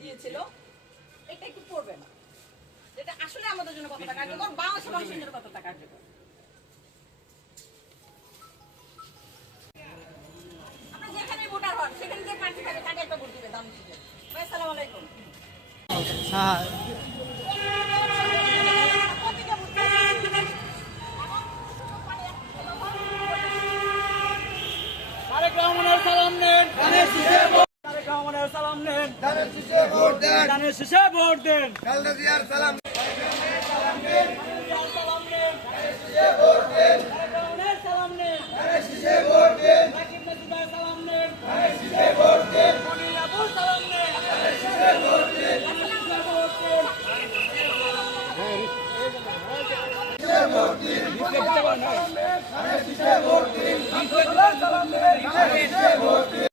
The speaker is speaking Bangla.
দিয়েছিল এটা একটু পড়বে না, এটা আসলে আমাদের জন্য কতটা কার্যকর, বাংলাদেশের মানুষের জন্য কতটা কার্যকর। আপনি যেখানে ভোটার হন সেখানে যে প্রার্থী থাকে তাকে একটা ভোট দিবে দাম দিবে। আসসালামু আলাইকুম। হ্যাঁ সালাম নেন, সালাম নেন, ভোট দেন, ভোট দেন, খালেদা জিয়ার সালাম সালাম নেন, সালাম নেন, ভোট দেন, সালাম নেন, ভোট দেন, সালাম নেন, ভোট দেন, সালাম নেন, ভোট দেন, ভোট দিন, ভোট দিন, ভোট দিন।